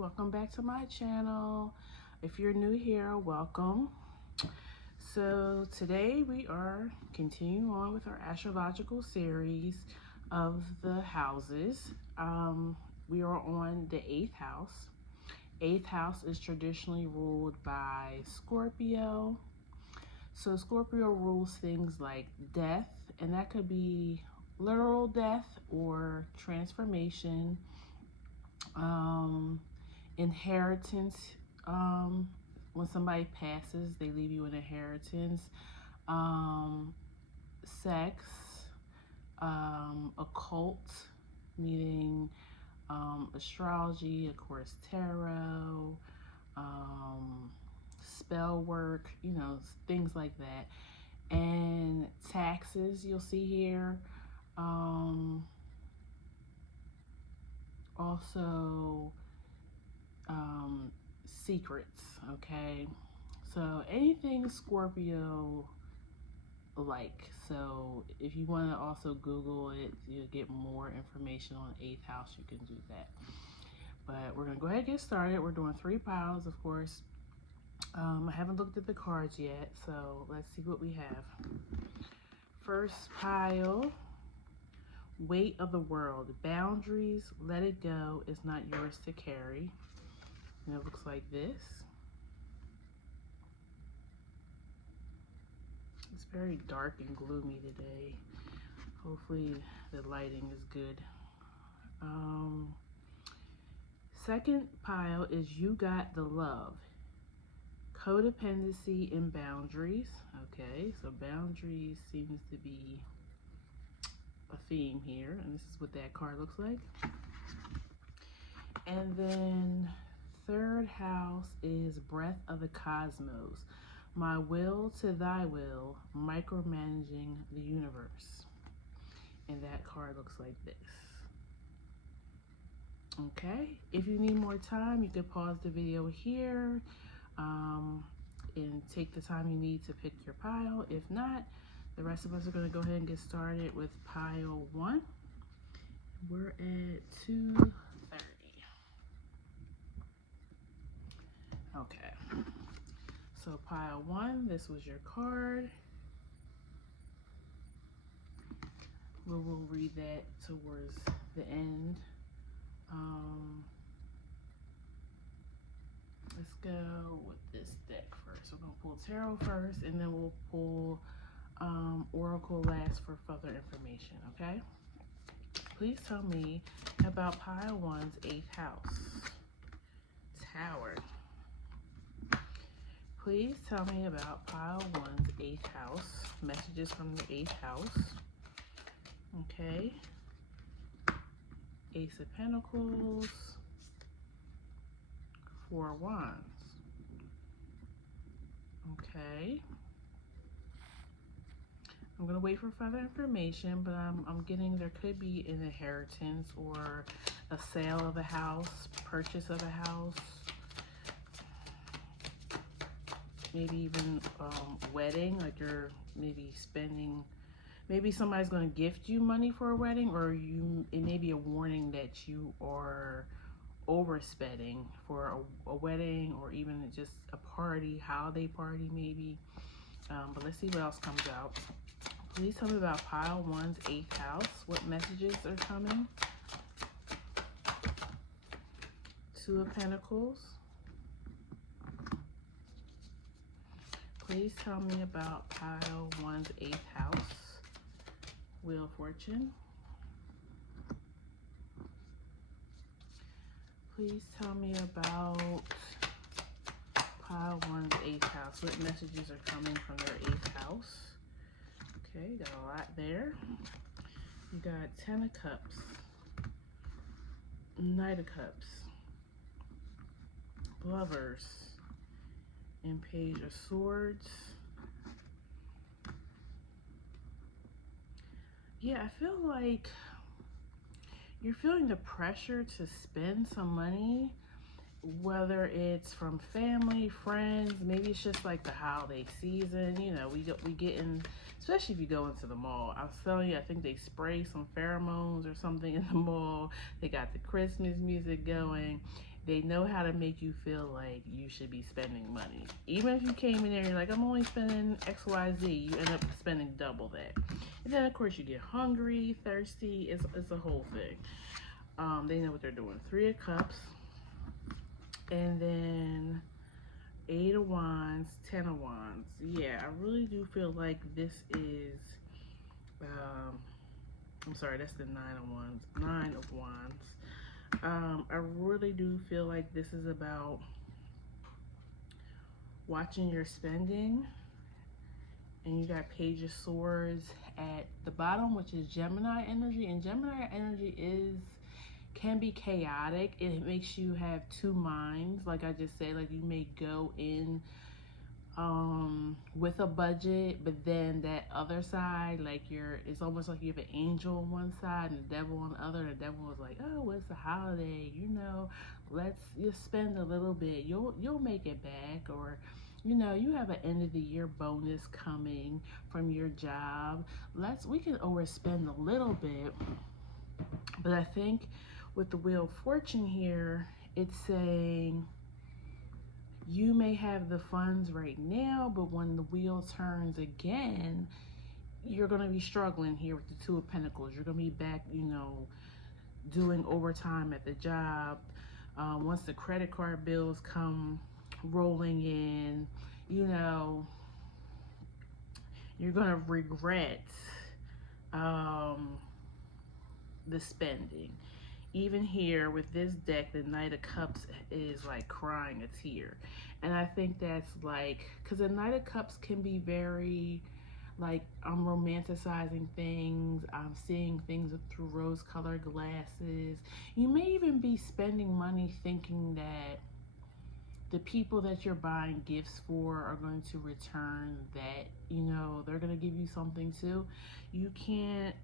welcome back to my channel. If you're new here, welcome. So today we are continuing on with our astrological series of the houses. We are on the 8th house. 8th house is traditionally ruled by Scorpio. So Scorpio rules things like death, and that could be literal death or transformation, inheritance. When somebody passes, they leave you an inheritance. Sex, occult, meaning astrology, of course, tarot, spell work, things like that. And taxes, you'll see here. Also, secrets, okay? So anything Scorpio like. So if you want to also Google it, you'll get more information on 8th house. You can do that. But we're going to go ahead and get started. We're doing 3 piles, of course. I haven't looked at the cards yet, so let's see what we have. First pile, weight of the world. Boundaries, let it go. It's not yours to carry. And it looks like this. It's very dark and gloomy today. Hopefully the lighting is good. Second pile is you got the love. Codependency and boundaries. Okay, so boundaries seems to be a theme here, and this is what that card looks like. And then third house is breath of the cosmos. My will to thy will, micromanaging the universe. And that card looks like this. Okay, if you need more time, you could pause the video here and take the time you need to pick your pile. If not, the rest of us are going to go ahead and get started with pile 1. We're at 2:30. Okay, so pile 1, this was your card. We will read that towards the end. Let's go with this deck first. We're going to pull tarot first, and then we'll pull oracle last for further information, okay? Please tell me about pile 1's 8th house. Tower. Please tell me about pile 1's 8th house. Messages from the 8th house. Okay. Ace of Pentacles. 4 Wands. Okay. I'm going to wait for further information, but I'm getting there could be an inheritance or a sale of a house, purchase of a house, maybe even wedding, like you're maybe spending, maybe somebody's going to gift you money for a wedding, or it may be a warning that you are overspending for a wedding, or even just a party, holiday party maybe. But let's see what else comes out. Please tell me about pile 1's 8th house. What messages are coming? 2 of Pentacles. Please tell me about pile 1's 8th house. Wheel of Fortune. Please tell me about pile 1's 8th house. What messages are coming from their 8th house? Okay, got a lot there. You got 10 of Cups, Knight of Cups, Lovers, and Page of Swords. Yeah, I feel like you're feeling the pressure to spend some money, whether it's from family, friends, maybe it's just like the holiday season. We get in, especially if you go into the mall. I was telling you, I think they spray some pheromones or something in the mall. They got the Christmas music going, They know how to make you feel like you should be spending money. Even if you came in there and you're like, I'm only spending XYZ, you end up spending double that. And then, of course, you get hungry, thirsty. It's a whole thing. They know what they're doing. Three of Cups. And then Eight of Wands, Ten of Wands. Yeah, I really do feel like this is... I'm sorry, that's the Nine of Wands. Nine of Wands. I really do feel like this is about watching your spending. And you got Page of Swords at the bottom, which is Gemini energy. And Gemini energy can be chaotic. It makes you have two minds. Like I just said, like you may go in with a budget, but then that other side, like it's almost like you have an angel on one side and the devil on the other. And the devil is like, oh, it's a holiday, let's just spend a little bit. You'll make it back. Or you have an end of the year bonus coming from your job. We can overspend a little bit. But I think with the Wheel of Fortune here, it's saying you may have the funds right now, but when the wheel turns again, you're going to be struggling here with the Two of Pentacles. You're going to be back, doing overtime at the job. Once the credit card bills come rolling in, you're going to regret the spending. Even here with this deck, the Knight of Cups is like crying a tear. And I think that's like, because the Knight of Cups can be very like, I'm romanticizing things. I'm seeing things through rose-colored glasses. You may even be spending money thinking that the people that you're buying gifts for are going to return that, they're going to give you something too. You can't,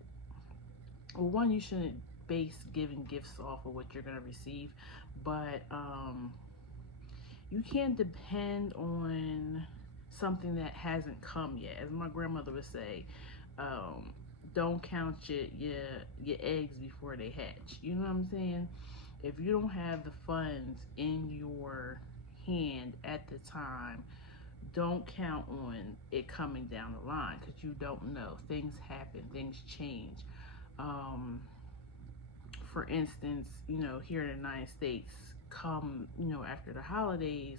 well, one, you shouldn't base giving gifts off of what you're going to receive, but you can't depend on something that hasn't come yet. As my grandmother would say, don't count your eggs before they hatch. You know what I'm saying? If you don't have the funds in your hand at the time, don't count on it coming down the line, because you don't know. Things happen, things change. For instance, here in the United States, come, after the holidays,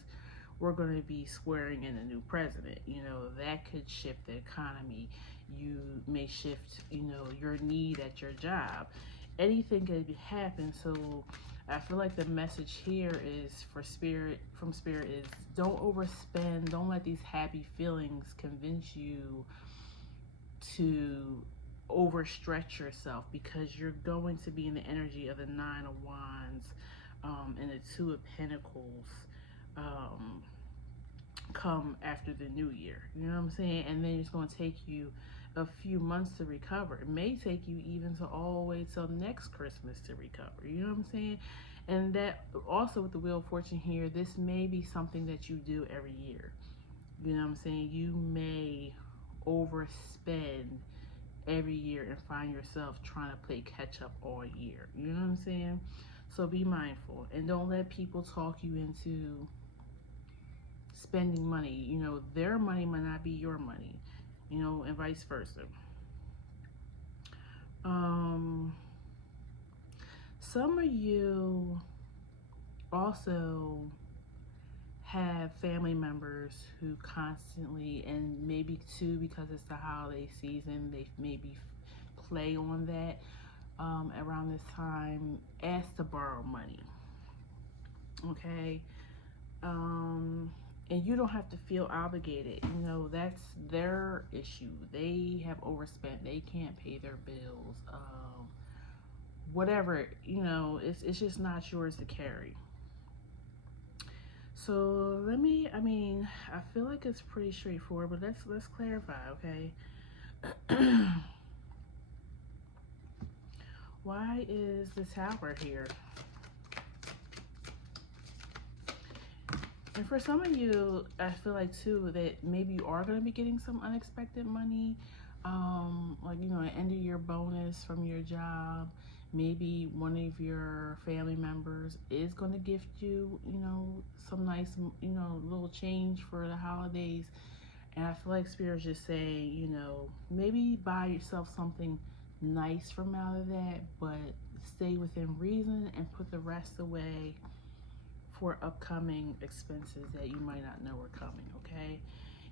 we're going to be swearing in a new president. That could shift the economy. You may shift, your need at your job. Anything could happen. So I feel like the message here is from Spirit is, don't overspend. Don't let these happy feelings convince you to overstretch yourself, because you're going to be in the energy of the Nine of Wands and the Two of Pentacles come after the new year. You know what I'm saying? And then it's going to take you a few months to recover. It may take you even to all the way till next Christmas to recover. You know what I'm saying? And that also with the Wheel of Fortune here, this may be something that you do every year. You know what I'm saying? You may overspend every year and find yourself trying to play catch up all year. You know what I'm saying? So be mindful, and don't let people talk you into spending money. Their money might not be your money, and vice versa. Some of you also have family members who constantly, and maybe too because it's the holiday season, they maybe play on that around this time, ask to borrow money. Okay? And you don't have to feel obligated. That's their issue. They have overspent. They can't pay their bills. Whatever, it's just not yours to carry. So I feel like it's pretty straightforward, but let's clarify, okay? Why is the Tower here? And for some of you, I feel like too that maybe you are going to be getting some unexpected money, like an end of year bonus from your job. Maybe one of your family members is going to gift you, some nice, little change for the holidays. And I feel like Spirit's just saying, maybe buy yourself something nice from out of that, but stay within reason and put the rest away for upcoming expenses that you might not know are coming, okay?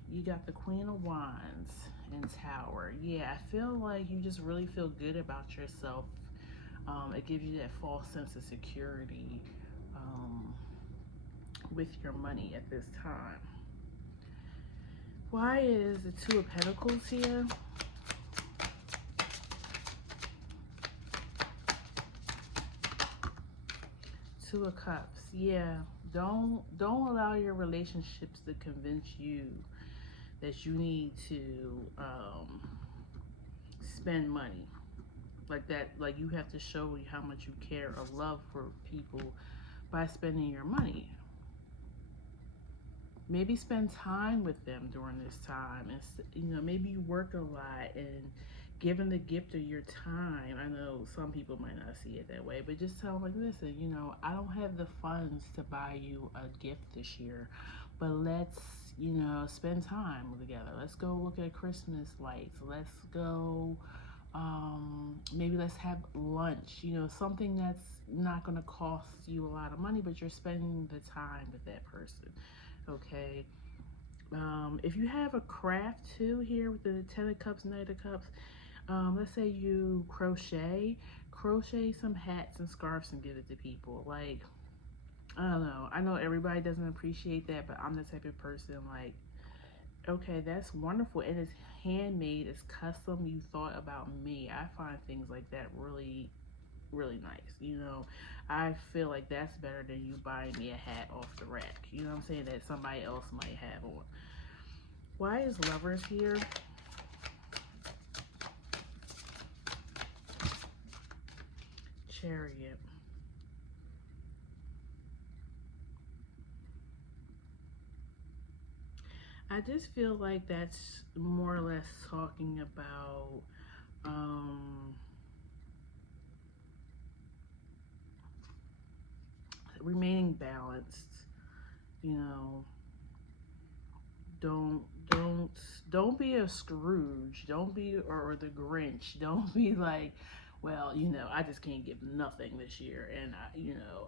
You got the Queen of Wands and Tower. Yeah, I feel like you just really feel good about yourself. It gives you that false sense of security with your money at this time. Why is the Two of Pentacles here? Two of Cups. Yeah, don't allow your relationships to convince you that you need to spend money like that. Like you have to show how much you care or love for people by spending your money. Maybe spend time with them during this time, and maybe you work a lot and giving the gift of your time. I know some people might not see it that way, but just tell them, like, listen, I don't have the funds to buy you a gift this year, but let's spend time together. Let's go look at Christmas lights. Let's go, maybe let's have lunch, something that's not going to cost you a lot of money, but you're spending the time with that person. Okay. If you have a craft too here with the Ten of Cups, Knight of Cups, let's say you crochet some hats and scarves and give it to people. Like, I don't know. I know everybody doesn't appreciate that, but I'm the type of person like, okay, that's wonderful. And it's handmade, it's custom. You thought about me. I find things like that really, really nice. I feel like that's better than you buying me a hat off the rack. You know what I'm saying? That somebody else might have on. Why is Lovers here? Chariot. I just feel like that's more or less talking about remaining balanced. You know, don't don't don't be a Scrooge. Don't be or the Grinch. Don't be like, well, I just can't give nothing this year, and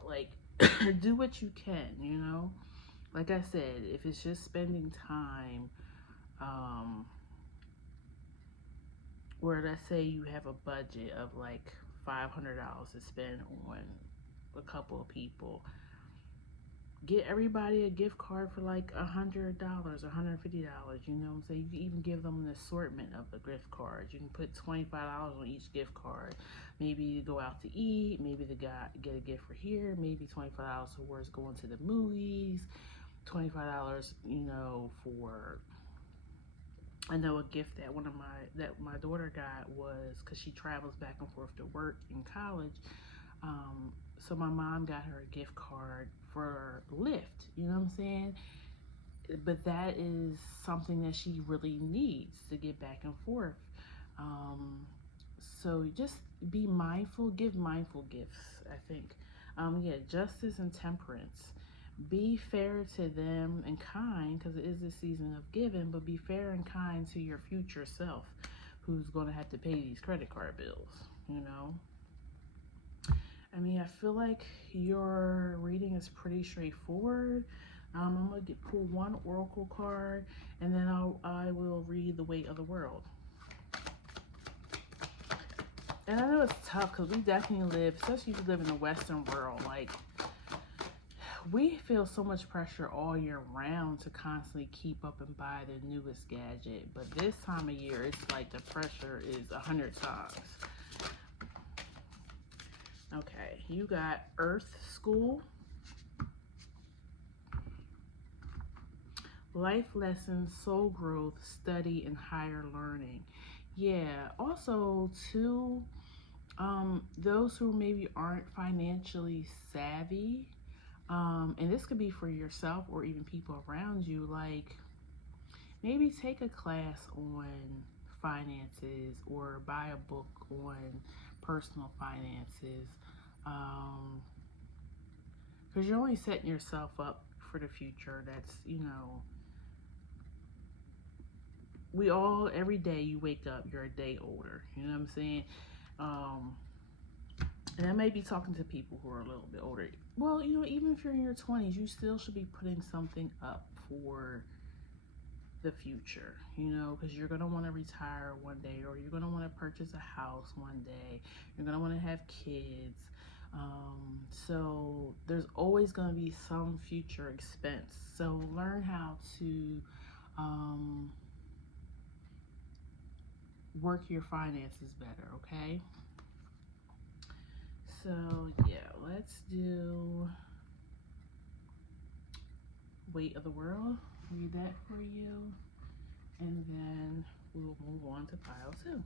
like do what you can. Like I said, if it's just spending time, um, or let's say you have a budget of like $500 to spend on a couple of people, get everybody a gift card for like $100, $150. You know what I'm saying? You can even give them an assortment of the gift cards. You can put $25 on each gift card. Maybe you go out to eat. Maybe the guy get a gift for here. Maybe $25 towards going to the movies. $25, for, I know a gift that my daughter got was because she travels back and forth to work in college. So my mom got her a gift card for Lyft. You know what I'm saying? But that is something that she really needs to get back and forth. So just be mindful. Give mindful gifts. I think. Yeah, justice and temperance. Be fair to them and kind, because it is the season of giving, but be fair and kind to your future self who's going to have to pay these credit card bills. I mean, I feel like your reading is pretty straightforward. I'm going to pull one oracle card, and then I will read the weight of the world. And I know it's tough because we definitely live, especially if you live in the Western world, like, we feel so much pressure all year round to constantly keep up and buy the newest gadget. But this time of year, it's like the pressure is 100 times. Okay, you got Earth School. Life lessons, soul growth, study, and higher learning. Yeah, also, too, those who maybe aren't financially savvy, and this could be for yourself or even people around you, like maybe take a class on finances or buy a book on personal finances, because you're only setting yourself up for the future. That's, you know, we all, every day you wake up, you're a day older. You know what I'm saying? And I may be talking to people who are a little bit older. Well, you know, even if you're in your 20s, you still should be putting something up for the future, you know, because you're going to want to retire one day, or you're going to want to purchase a house one day. You're going to want to have kids. So there's always going to be some future expense. So learn how to work your finances better, okay? So yeah, let's do Weight of the World. Read that for you, and then we will move on to pile 2.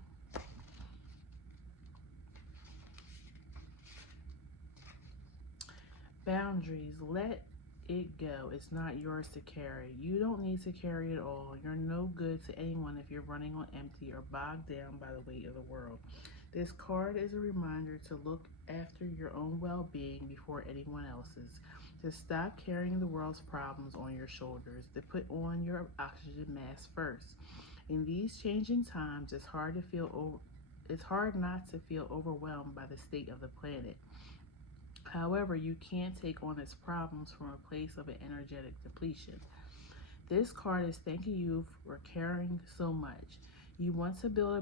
Boundaries. Let it go. It's not yours to carry. You don't need to carry it all. You're no good to anyone if you're running on empty or bogged down by the weight of the world. This card is a reminder to look after your own well-being before anyone else's. To stop carrying the world's problems on your shoulders. To put on your oxygen mask first. In these changing times, it's hard not to feel overwhelmed by the state of the planet. However, you can't take on its problems from a place of an energetic depletion. This card is thanking you for caring so much. You want to build a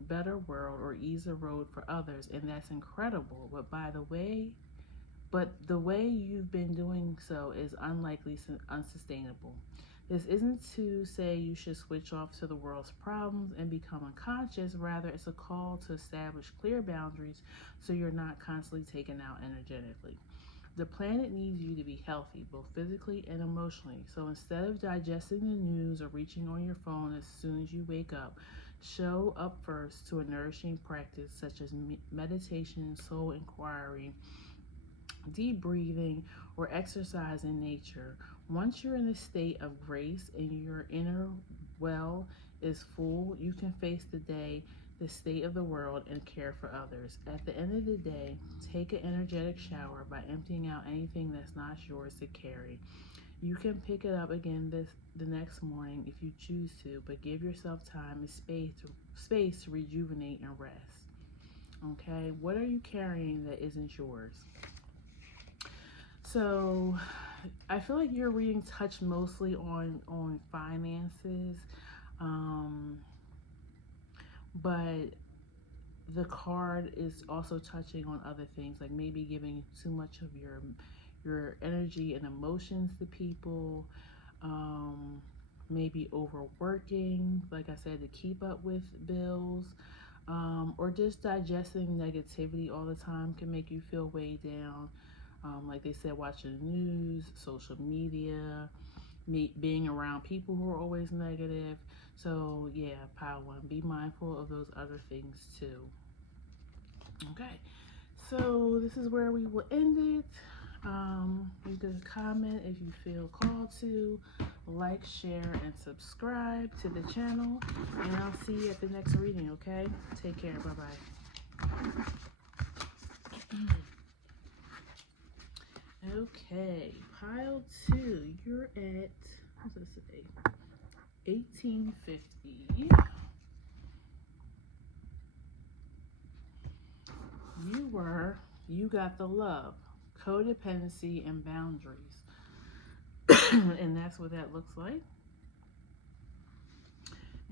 better world or ease the road for others, and that's incredible. But the way you've been doing so is unlikely unsustainable. This isn't to say you should switch off to the world's problems and become unconscious. Rather, it's a call to establish clear boundaries so you're not constantly taken out energetically. The planet needs you to be healthy, both physically and emotionally. So instead of digesting the news or reaching on your phone as soon as you wake up, show up first to a nourishing practice such as meditation, soul inquiry, deep breathing, or exercise in nature. Once you're in a state of grace and your inner well is full, you can face the day, the state of the world, and care for others. At the end of the day, take an energetic shower by emptying out anything that's not yours to carry. You can pick it up again the next morning if you choose to, but give yourself time and space to rejuvenate and rest. Okay, what are you carrying that isn't yours? So I feel like your reading touched mostly on finances, but the card is also touching on other things, like maybe giving too much of your energy and emotions to people, maybe overworking, like I said, to keep up with bills, or just digesting negativity all the time can make you feel weighed down. Like they said, watching the news, social media, being around people who are always negative. So yeah, pile 1, be mindful of those other things too. Okay, so this is where we will end it. You can comment if you feel called to, like, share, and subscribe to the channel, and I'll see you at the next reading. Okay, take care. Bye bye. Okay, pile 2, you're at, what's this today? 1850. You got the love, codependency, and boundaries. And that's what that looks like.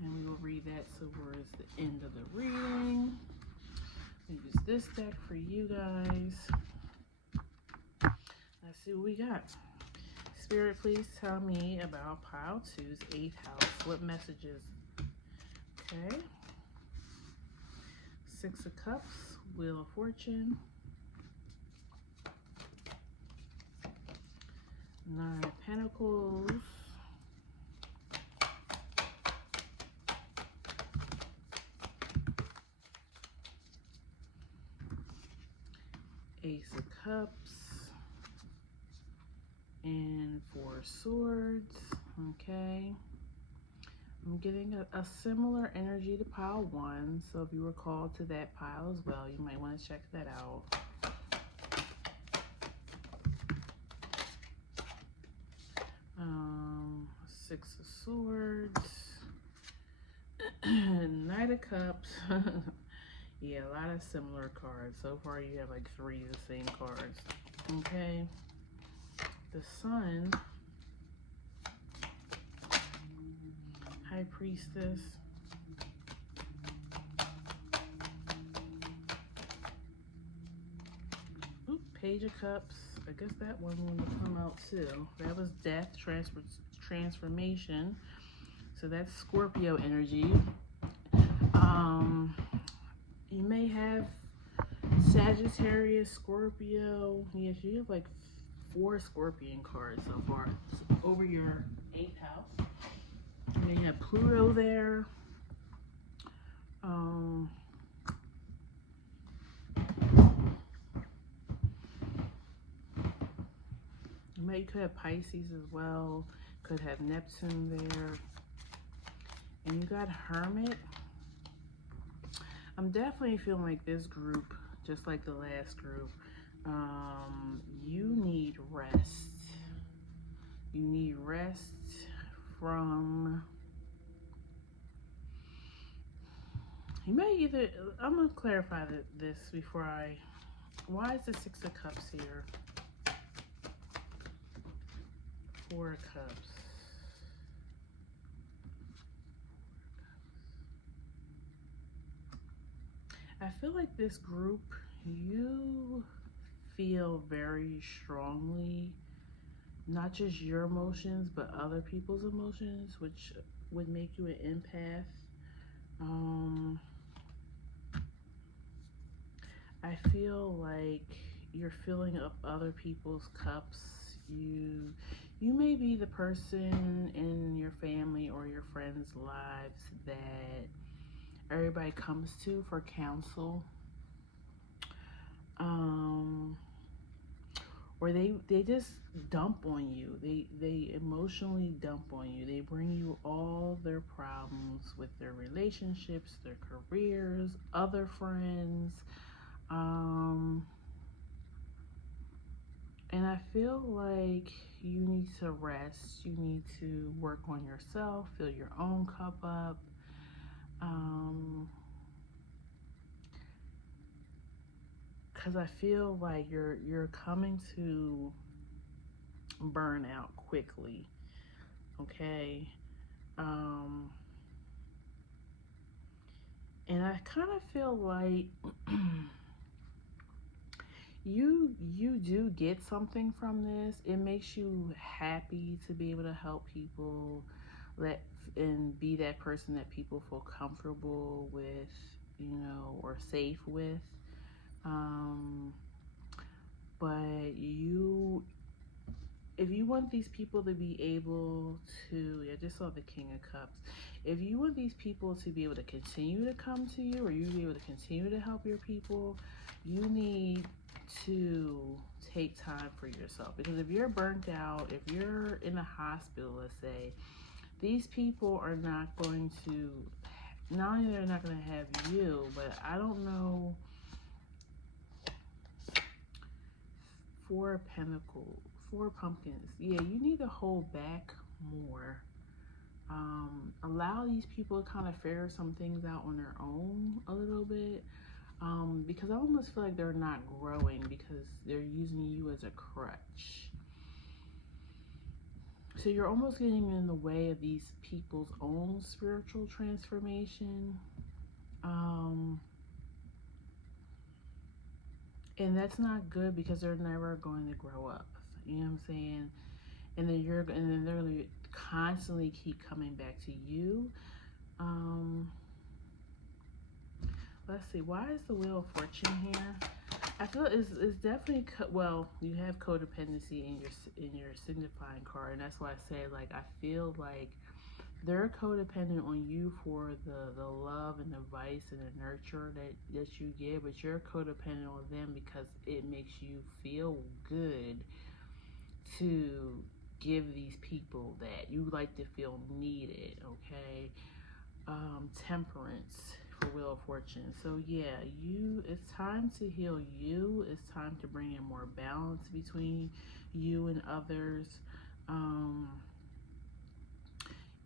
And we will read that towards the end of the reading. I'll use this deck for you guys. Let's see what we got. Spirit, please tell me about pile 2's 8th house. What messages? Okay. 6 of Cups, Wheel of Fortune, 9 of Pentacles, Ace of Cups, and 4 Swords. Okay. I'm getting a similar energy to pile 1, so if you were called to that pile as well, you might want to check that out. Six of Swords, Knight of Cups. Yeah, a lot of similar cards. So far you have like 3 of the same cards. Okay. The Sun, High Priestess, Page of Cups. I guess that one will come out too. That was Death, Transformation. So that's Scorpio energy. You may have Sagittarius, Scorpio. Yes, you have like 4 Scorpion cards so far over your 8th house. And then you have Pluto there. You could have Pisces as well. Could have Neptune there. And you got Hermit. I'm definitely feeling like this group, just like the last group, you need rest. You need rest from, you may either, I'm going to clarify this before why is the 6 of Cups here? 4 of Cups. I feel like this group, you feel very strongly, not just your emotions, but other people's emotions, which would make you an empath. I feel like you're filling up other people's cups. You may be the person in your family or your friends' lives that everybody comes to for counsel, or they just dump on you. They emotionally dump on you. They bring you all their problems with their relationships, their careers, other friends, and I feel like you need to rest. You need to work on yourself, fill your own cup up. Because I feel like you're coming to burn out quickly, okay? And I kind of feel like you do get something from this. It makes you happy to be able to help people, and be that person that people feel comfortable with, or safe with. But if you want these people to be able to, I just saw the King of Cups. If you want these people to be able to continue to come to you, or you be able to continue to help your people, you need to take time for yourself. Because if you're burnt out, if you're in a hospital, let's say, these people are not going to, not only they're not going to have you, but I don't know, 4 of Pentacles, 4 pumpkins. Yeah, you need to hold back more. Allow these people to kind of figure some things out on their own a little bit. Because I almost feel like they're not growing because they're using you as a crutch. So you're almost getting in the way of these people's own spiritual transformation. And that's not good because they're never going to grow up. You know what I'm saying? And then they're going to constantly keep coming back to you. Let's see, why is the Wheel of Fortune here? I feel it's definitely, well, you have codependency in your signifying card, and that's why I say, like, I feel like they're codependent on you for the love and advice and the nurture that you give, but you're codependent on them because it makes you feel good to give these people that. You like to feel needed, okay? Temperance for Wheel of Fortune. So yeah, it's time to heal you. It's time to bring in more balance between you and others.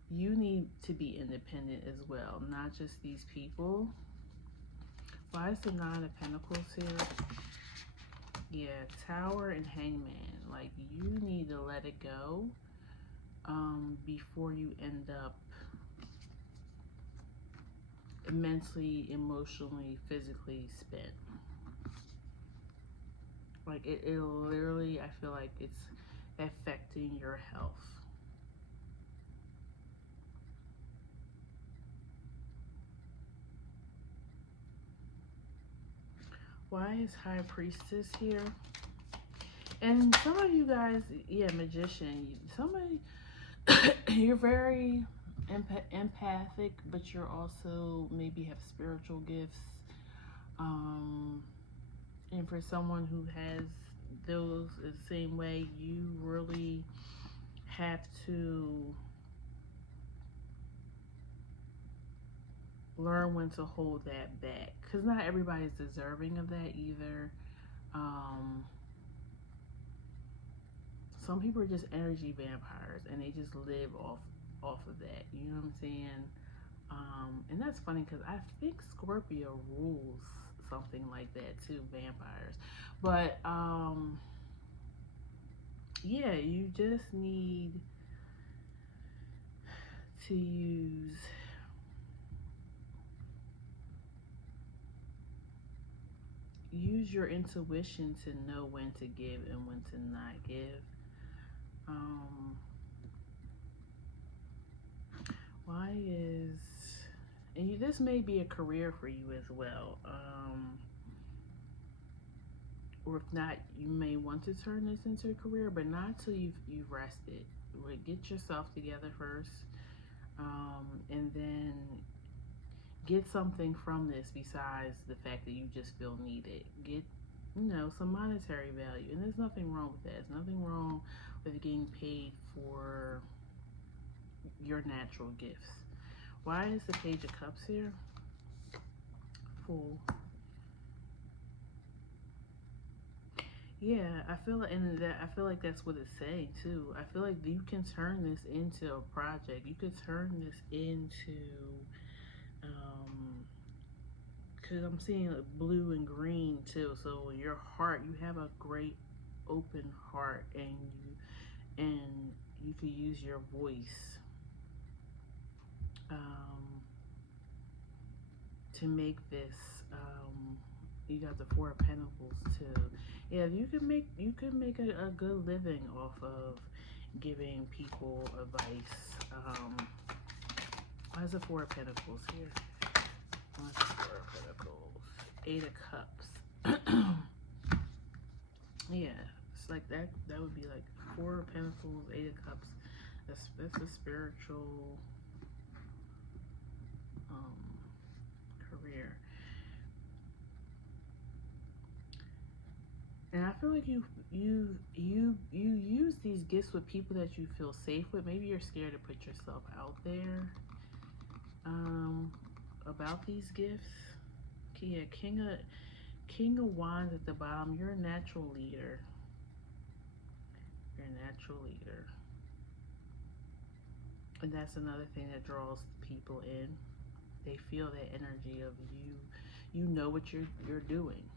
You need to be independent as well, not just these people. Why is the Nine of Pentacles here? Yeah, Tower and Hangman. Like, you need to let it go before you end up mentally, emotionally, physically spent. Like, it literally, I feel like it's affecting your health. Why is High Priestess here? And some of you guys, yeah, Magician, somebody, you're very empathic, but you're also maybe have spiritual gifts. And for someone who has those the same way, you really have to learn when to hold that back, because not everybody's deserving of that either. Some people are just energy vampires and they just live off of that, you know what I'm saying? And that's funny because I think Scorpio rules something like that too, vampires. But yeah, you just need to use your intuition to know when to give and when to not give. Why is, and this may be a career for you as well, or if not, you may want to turn this into a career, but not until you've rested. Get yourself together first, and then get something from this besides the fact that you just feel needed. Get, some monetary value, and there's nothing wrong with that. There's nothing wrong with getting paid for your natural gifts. Why is the Page of Cups here? Fool. Yeah, I feel like, and that I feel like that's what it's saying too. I feel like you can turn this into a project. You could turn this into, because I'm seeing like blue and green too. So your heart, you have a great open heart, and you could use your voice to make this. You got the Four of Pentacles too. Yeah, you can make a good living off of giving people advice. Why is the Four of Pentacles here? What's the Four of Pentacles? Eight of Cups. Yeah, it's like that. That would be like Four of Pentacles, Eight of Cups. That's a spiritual career. And I feel like you use these gifts with people that you feel safe with. Maybe you're scared to put yourself out there about these gifts. Yeah, King of Wands at the bottom. You're a natural leader. You're a natural leader. And that's another thing that draws people in. They feel that energy of you. You know what you're doing.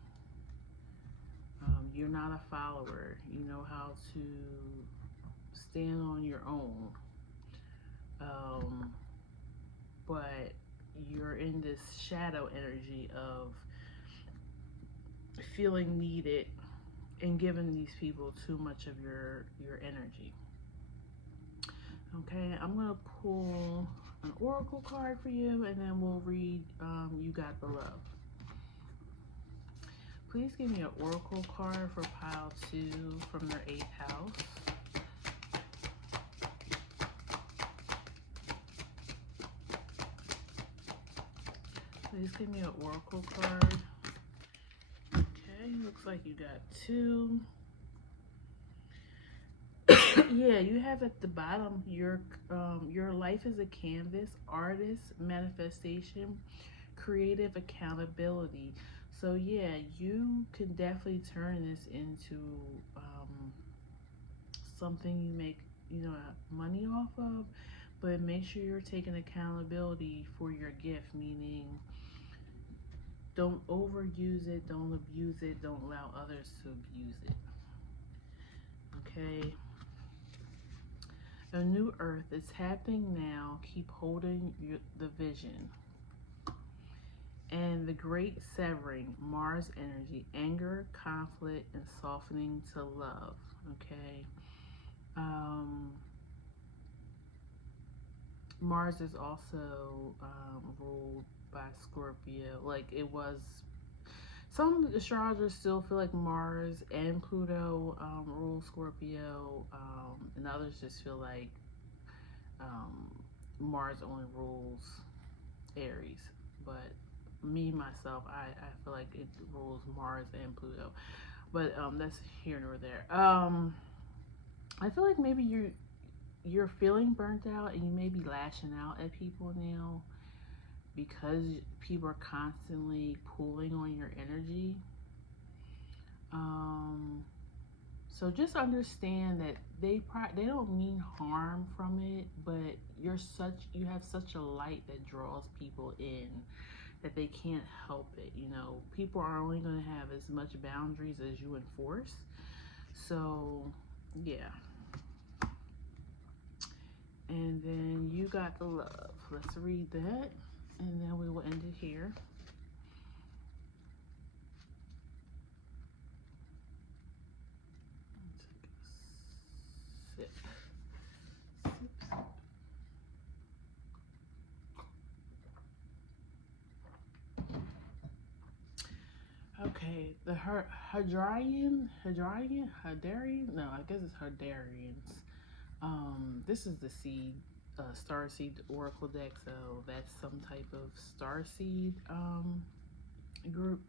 You're not a follower. You know how to stand on your own. But you're in this shadow energy of feeling needed and giving these people too much of your energy. Okay, I'm going to pull an oracle card for you, and then we'll read You Got the Love. Please give me an oracle card for pile 2 from their 8th house. Please give me an oracle card. Okay, looks like you got 2. yeah, you have at the bottom your life is a canvas, artist, manifestation, creative accountability. So yeah, you can definitely turn this into something you make, money off of, but make sure you're taking accountability for your gift, meaning don't overuse it, don't abuse it, don't allow others to abuse it. Okay? A new earth is happening now. Keep holding the vision. And the great severing, Mars energy, anger, conflict, and softening to love. Okay? Mars is also ruled by Scorpio. Like it was, some astrologers still feel like Mars and Pluto rule Scorpio, and others just feel like Mars only rules Aries. But me myself, I feel like it rules Mars and Pluto. But that's here nor there. I feel like maybe you're feeling burnt out and you may be lashing out at people now because people are constantly pulling on your energy. So just understand that they don't mean harm from it, but you have such a light that draws people in that they can't help it. People are only going to have as much boundaries as you enforce. So yeah. And then you got the love. Let's read that, and then we will end it here. Sip. Sip, sip. Okay, the Hadarian? No, I guess it's Hadarians. This is the seed, star seed oracle deck, so that's some type of star seed group.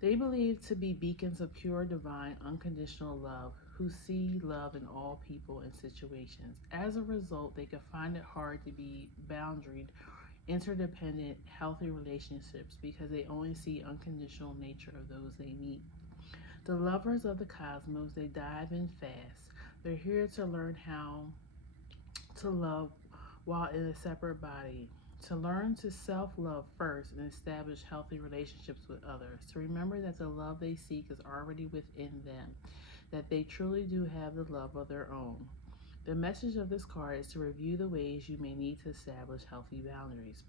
They believe to be beacons of pure, divine, unconditional love who see love in all people and situations. As a result, they can find it hard to be boundaried, interdependent, healthy relationships because they only see unconditional nature of those they meet. The lovers of the cosmos, they dive in fast. They're here to learn how to love while in a separate body, to learn to self-love first and establish healthy relationships with others, to remember that the love they seek is already within them, that they truly do have the love of their own. The message of this card is to review the ways you may need to establish healthy boundaries.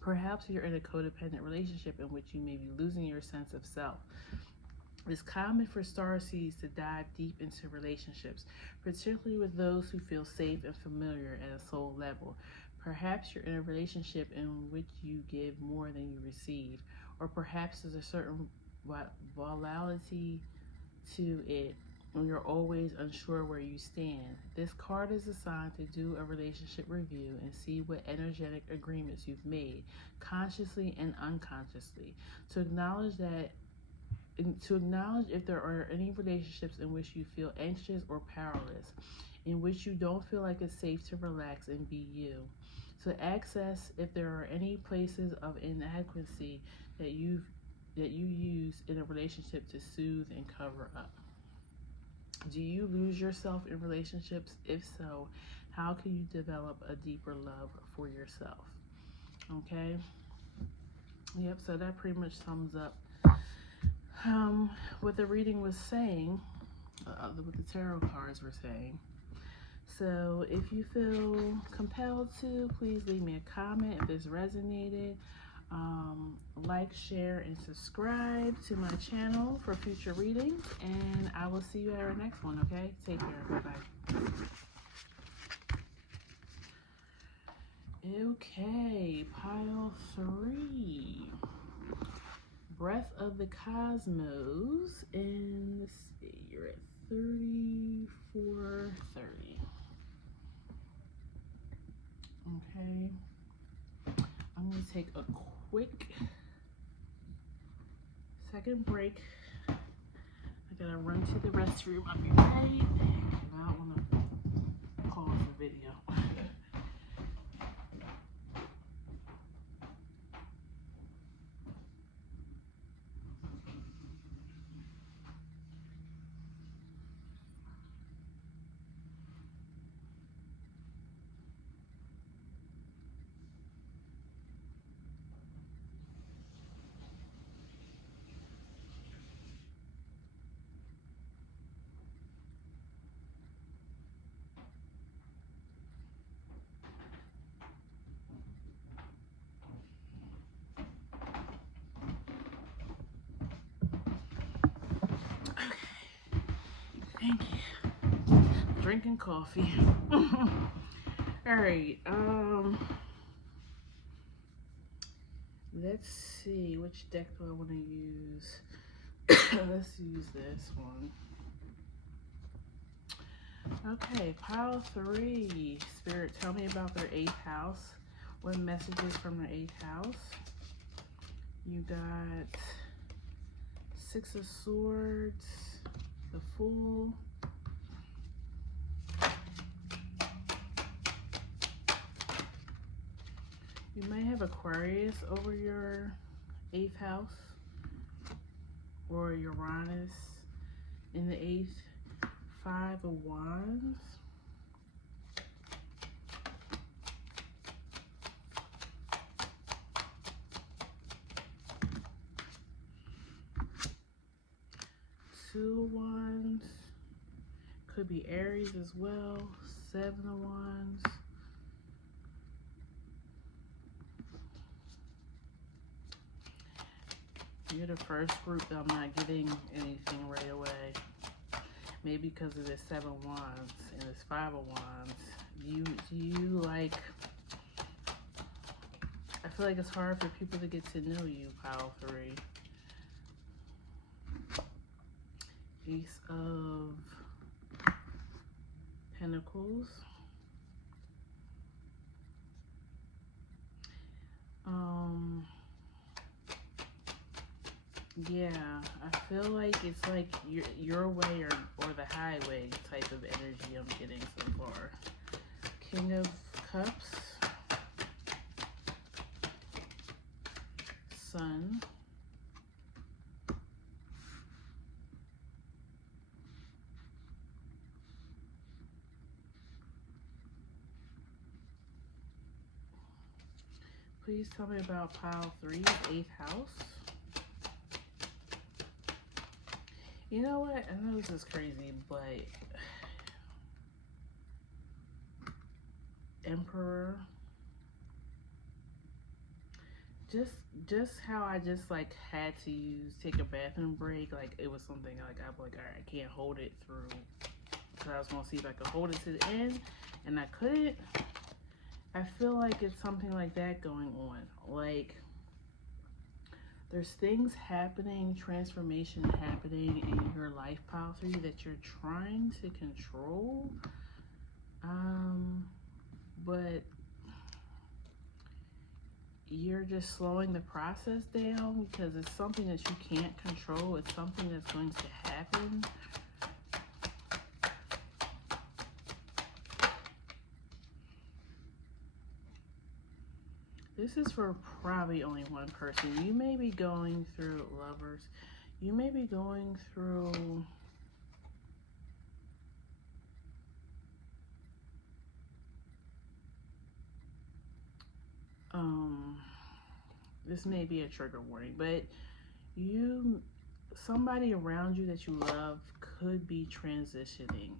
Perhaps you're in a codependent relationship in which you may be losing your sense of self. It's common for star seeds to dive deep into relationships, particularly with those who feel safe and familiar at a soul level. Perhaps you're in a relationship in which you give more than you receive, or perhaps there's a certain volatility to it when you're always unsure where you stand. This card is assigned to do a relationship review and see what energetic agreements you've made, consciously and unconsciously, to acknowledge if there are any relationships in which you feel anxious or powerless, in which you don't feel like it's safe to relax and be you. To access if there are any places of inadequacy that you use in a relationship to soothe and cover up. Do you lose yourself in relationships? If so, how can you develop a deeper love for yourself? Okay. Yep, so that pretty much sums up what the reading was saying, what the tarot cards were saying. So if you feel compelled to, please leave me a comment if this resonated. Like, share, and subscribe to my channel for future readings, and I will see you at our next one. Okay, take care. Bye-bye. Okay, pile 3, Breath of the Cosmos, and let's see, you're at 3430. Okay, I'm gonna take a quick second break. I gotta run to the restroom. I'll be right back. video. Thank you. Drinking coffee. All right. Let's see. Which deck do I want to use? Let's use this one. Okay, pile 3. Spirit, tell me about their 8th house. What messages from their 8th house? You got 6 of Swords, the Fool. You may have Aquarius over your 8th house, or Uranus in the 8th. 5 of Wands. Two of Wands. Could be Aries as well. 7 of Wands. You're the first group that I'm not getting anything right away. Maybe because of this 7 of Wands and this 5 of Wands. You like, I feel like it's hard for people to get to know you, pile 3. Ace of Pentacles. Yeah, I feel like it's like your way or the highway type of energy I'm getting so far. King of Cups. Sun. Please tell me about pile 3's 8th house. You know what? I know this is crazy, but Emperor. Just how I just like had to take a bathroom break. Like it was something like I'm like, all right, I can't hold it through. So I was gonna see if I could hold it to the end, and I couldn't. I feel like it's something like that going on. Like there's things happening, transformation happening in your life, pile 3, that you're trying to control. But you're just slowing the process down because it's something that you can't control. It's something that's going to happen. This is for probably only one person. You may be going through, lovers, you may be going through this may be a trigger warning, but somebody around you that you love could be transitioning,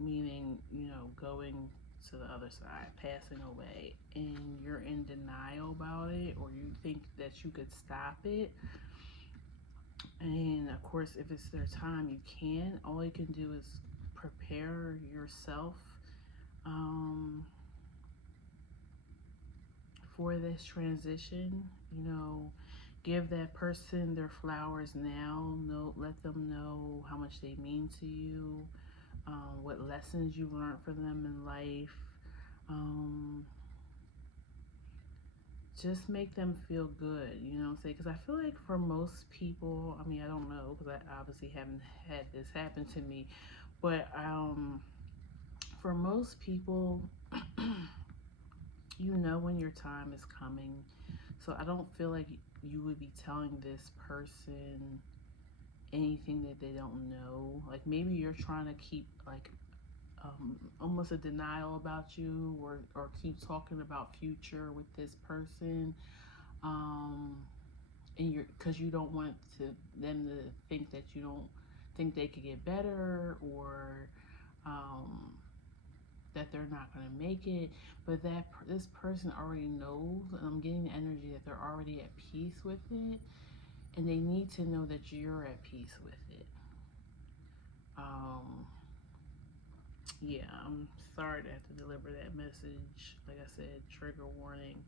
meaning, you know, going to the other side, passing away, and you're in denial about it, or you think that you could stop it. And of course, if it's their time, you can. All you can do is prepare yourself for this transition. You know, give that person their flowers now. Let them know how much they mean to you, what lessons you learned from them in life. Just make them feel good, you know what I'm saying? Because I feel like for most people, I mean, I don't know, because I obviously haven't had this happen to me, but For most people, you know when your time is coming. So I don't feel like you would be telling this person anything that they don't know. Like maybe you're trying to keep like almost a denial about you, or keep talking about future with this person, and you're because you don't want them to think that you don't think they could get better, or um, that they're not going to make it. But that this person already knows, and I'm getting the energy that they're already at peace with it, and they need to know that you're at peace with it. um, yeah, I'm sorry to have to deliver that message. Like I said, trigger warning.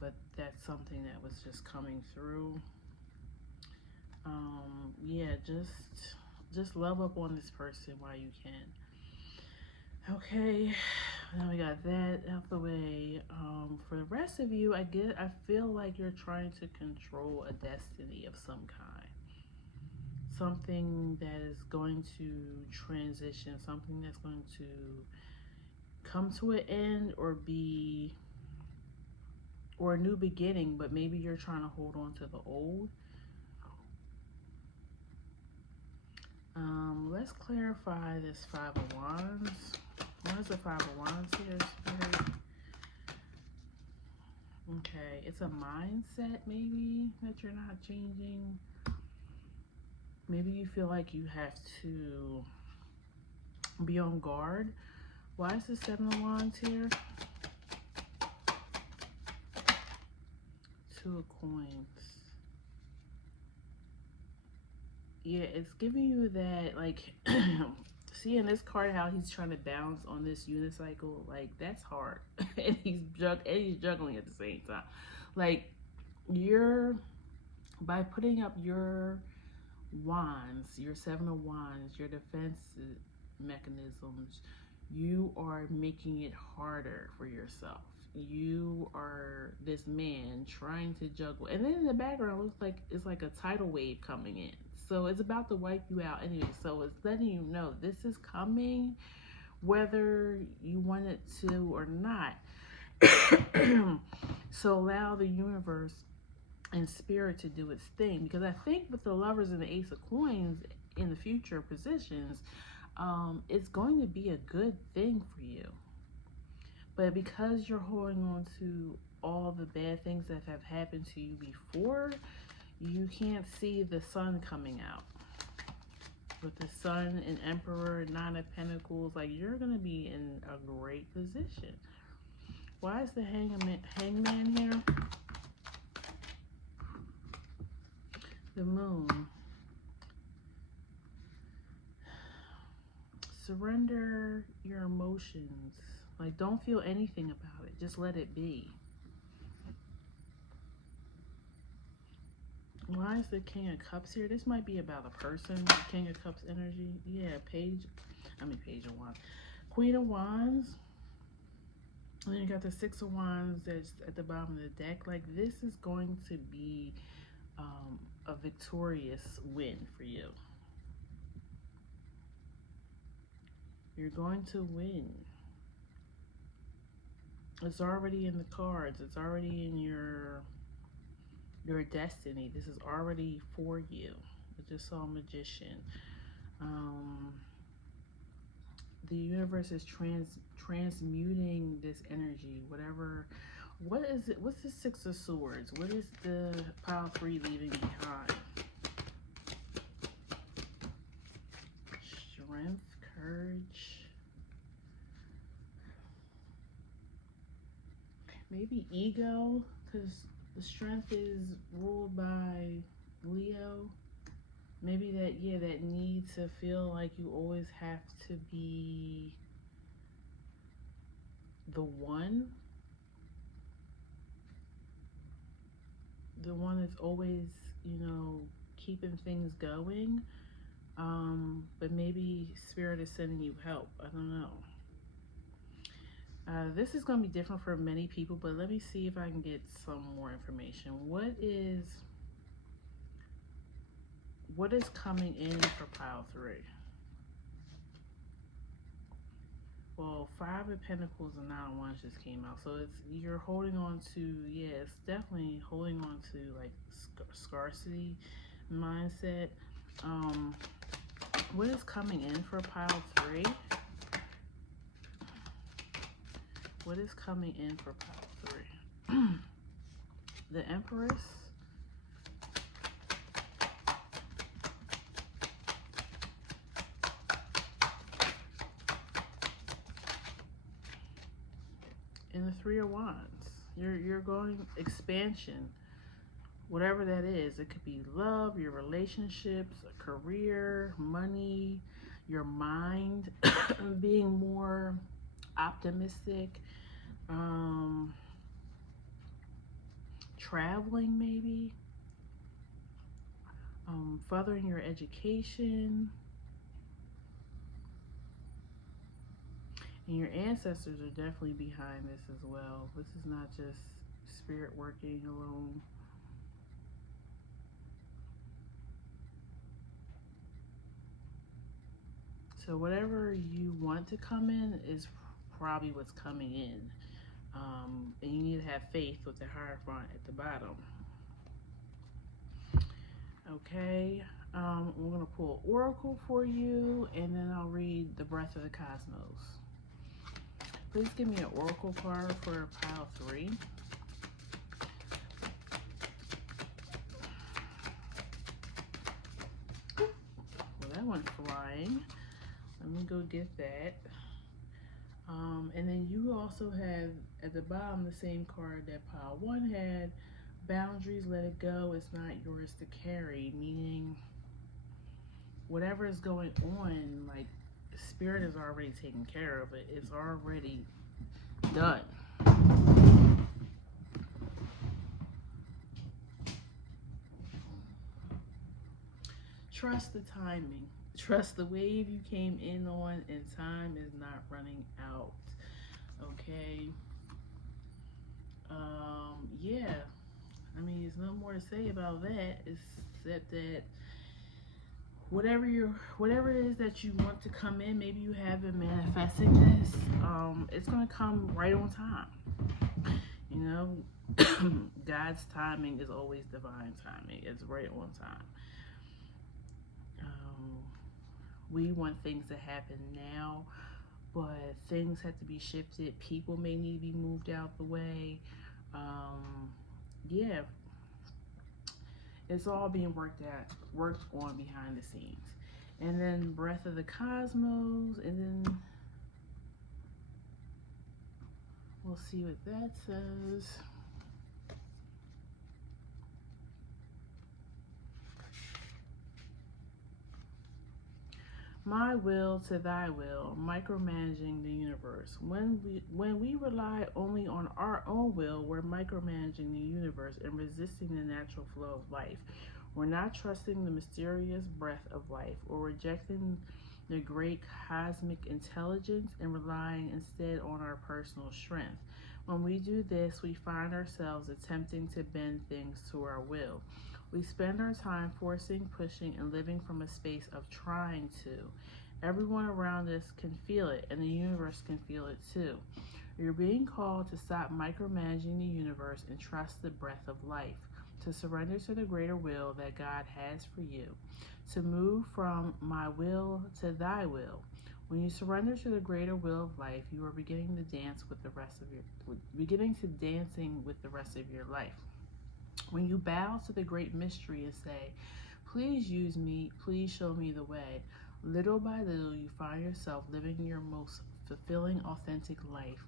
But that's something that was just coming through. Yeah, just love up on this person while you can. Okay, now we got that out the way. For the rest of you, I feel like you're trying to control a destiny of some kind. Something that is going to transition, something that's going to come to an end, or a new beginning, but maybe you're trying to hold on to the old. Let's clarify this Five of Wands. What is the Five of Wands here, Spirit? Okay, it's a mindset maybe that you're not changing. Maybe you feel like you have to be on guard. Why is the Seven of Wands here? Two of Coins. Yeah, it's giving you that, like, seeing this card, how he's trying to balance on this unicycle, like, that's hard. And he's juggling at the same time. Like, by putting up your wands, your Seven of Wands, your defense mechanisms, you are making it harder for yourself. You are this man trying to juggle, and then in the background looks like it's like a tidal wave coming in, so it's about to wipe you out anyway. So it's letting you know this is coming, whether you want it to or not. So allow the universe and spirit to do its thing, because I think with the Lovers and the Ace of Coins in the future positions, it's going to be a good thing for you. But because you're holding on to all the bad things that have happened to you before, you can't see the sun coming out. With the Sun and Emperor, Nine of Pentacles, like, you're going to be in a great position. Why is the hangman here? The Moon. Surrender your emotions. Like, don't feel anything about it. Just let it be. Why is the King of Cups here? This might be about a person. King of Cups energy. Yeah, Page of Wands. Queen of Wands. And then you got the Six of Wands that's at the bottom of the deck. Like, this is going to be a victorious win for you. You're going to win. It's already in the cards. It's already in your destiny. This is already for you. I just saw a Magician. The universe is transmuting this energy. Whatever. What is it? What's the Six of Swords? What is the pile 3 leaving behind? Strength, courage. Maybe ego, because the strength is ruled by Leo. Maybe that need to feel like you always have to be the one that's always, keeping things going. But maybe Spirit is sending you help. I don't know. This is going to be different for many people, but let me see if I can get some more information. What is coming in for pile 3? Well, Five of Pentacles and Nine of Wands just came out, so it's you're holding on to, yeah, it's definitely holding on to like scarcity mindset. Um, what is coming in for pile 3? What is coming in for pile 3? The Empress. And the Three of Wands. You're going expansion. Whatever that is. It could be love, your relationships, a career, money, your mind, being more optimistic, traveling maybe, furthering your education. And your ancestors are definitely behind this as well. This is not just spirit working alone. So whatever you want to come in is probably what's coming in. And you need to have faith with the Hierophant at the bottom. Okay, we're going to pull Oracle for you, and then I'll read the Breath of the Cosmos. Please give me an Oracle card for pile 3. Well, that went flying. Let me go get that. And then you also have at the bottom the same card that pile 1 had. Boundaries, let it go. It's not yours to carry. Meaning, whatever is going on, like, Spirit is already taken care of it. It's already done. Trust the timing. Trust the wave you came in on, and time is not running out. Okay. Yeah. I mean, there's no more to say about that, except that whatever it is that you want to come in, maybe you have been manifesting this. It's gonna come right on time. You know, God's timing is always divine timing. It's right on time. We want things to happen now, but things have to be shifted. People may need to be moved out the way. Yeah, it's all being worked on behind the scenes. And then Breath of the Cosmos, and then we'll see what that says. My will to thy will, micromanaging the universe. When we rely only on our own will, we're micromanaging the universe and resisting the natural flow of life. We're not trusting the mysterious breath of life, or rejecting the great cosmic intelligence and relying instead on our personal strength. When we do this, we find ourselves attempting to bend things to our will. We spend our time forcing, pushing, and living from a space of trying to. Everyone around us can feel it, and the universe can feel it too. You're being called to stop micromanaging the universe and trust the breath of life, to surrender to the greater will that God has for you, to move from my will to thy will. When you surrender to the greater will of life, you are beginning to dancing with the rest of your life. When you bow to the great mystery and say, please use me, please show me the way, little by little you find yourself living your most fulfilling, authentic life.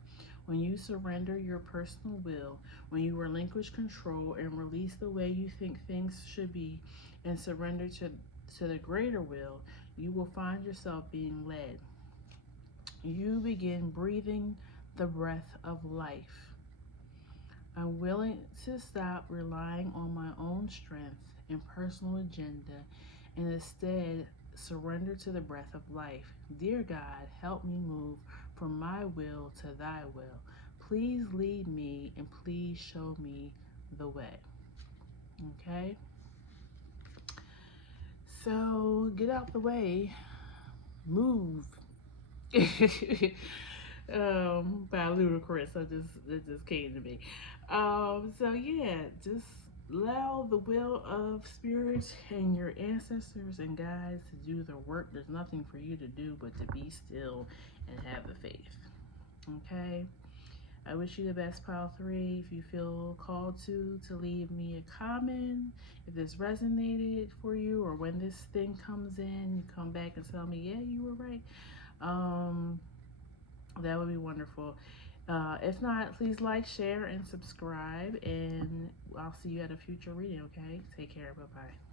When you surrender your personal will, when you relinquish control and release the way you think things should be and surrender to the greater will, you will find yourself being led. You begin breathing the breath of life. I'm willing to stop relying on my own strength and personal agenda and instead surrender to the breath of life. Dear God, help me move from my will to thy will. Please lead me and please show me the way. Okay? So get out the way. Move. By Ludacris. It just came to me. So yeah, just allow the will of spirits and your ancestors and guides to do the work. There's nothing for you to do but to be still and have the faith. Okay. I wish you the best, pile three. If you feel called to leave me a comment, if this resonated for you, or when this thing comes in, you come back and tell me, yeah, you were right. That would be wonderful. If not, please like, share, and subscribe. And I'll see you at a future reading, okay? Take care. Bye bye.